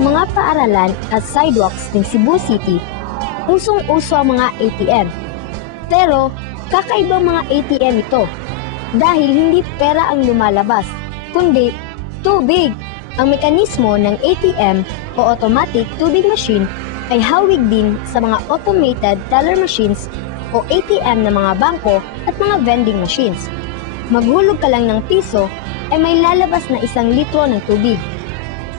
Sa mga paaralan at sidewalks ng Cebu City, usong-uso ang mga ATM. Pero, kakaibang mga ATM ito dahil hindi pera ang lumalabas, kundi tubig. Ang mekanismo ng ATM o automatic tubig machine ay hawig din sa mga automated teller machines o ATM ng mga bangko at mga vending machines. Maghulog ka lang ng piso ay may lalabas na 1 litro ng tubig.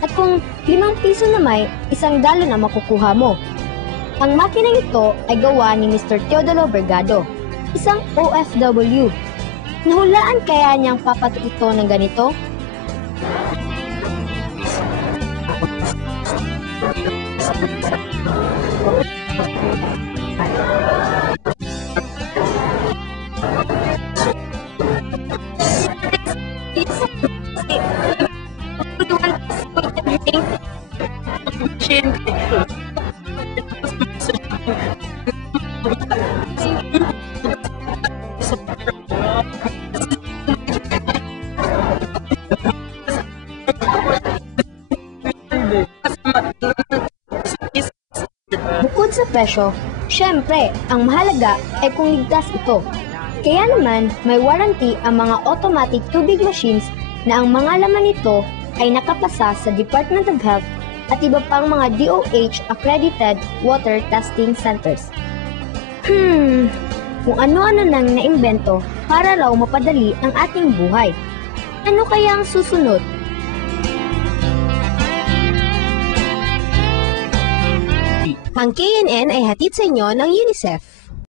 At kung 5 piso na may, 1 galon ang makukuha mo. Ang makinang ito ay gawa ni Mr. Teodoro Bergado, isang OFW. Nahulaan kaya niyang papato ito ng ganito? Bukod sa presyo, syempre, ang mahalaga ay kung ligtas ito. Kaya naman, may warranty ang mga automatic tubig machines na ang mga laman nito ay nakapasa sa Department of Health at iba pang mga DOH-accredited water testing centers. Kung ano-ano nang naimbento para raw mapadali ang ating buhay. Ano kaya ang susunod? Ang KNN ay hatid sa inyo ng UNICEF.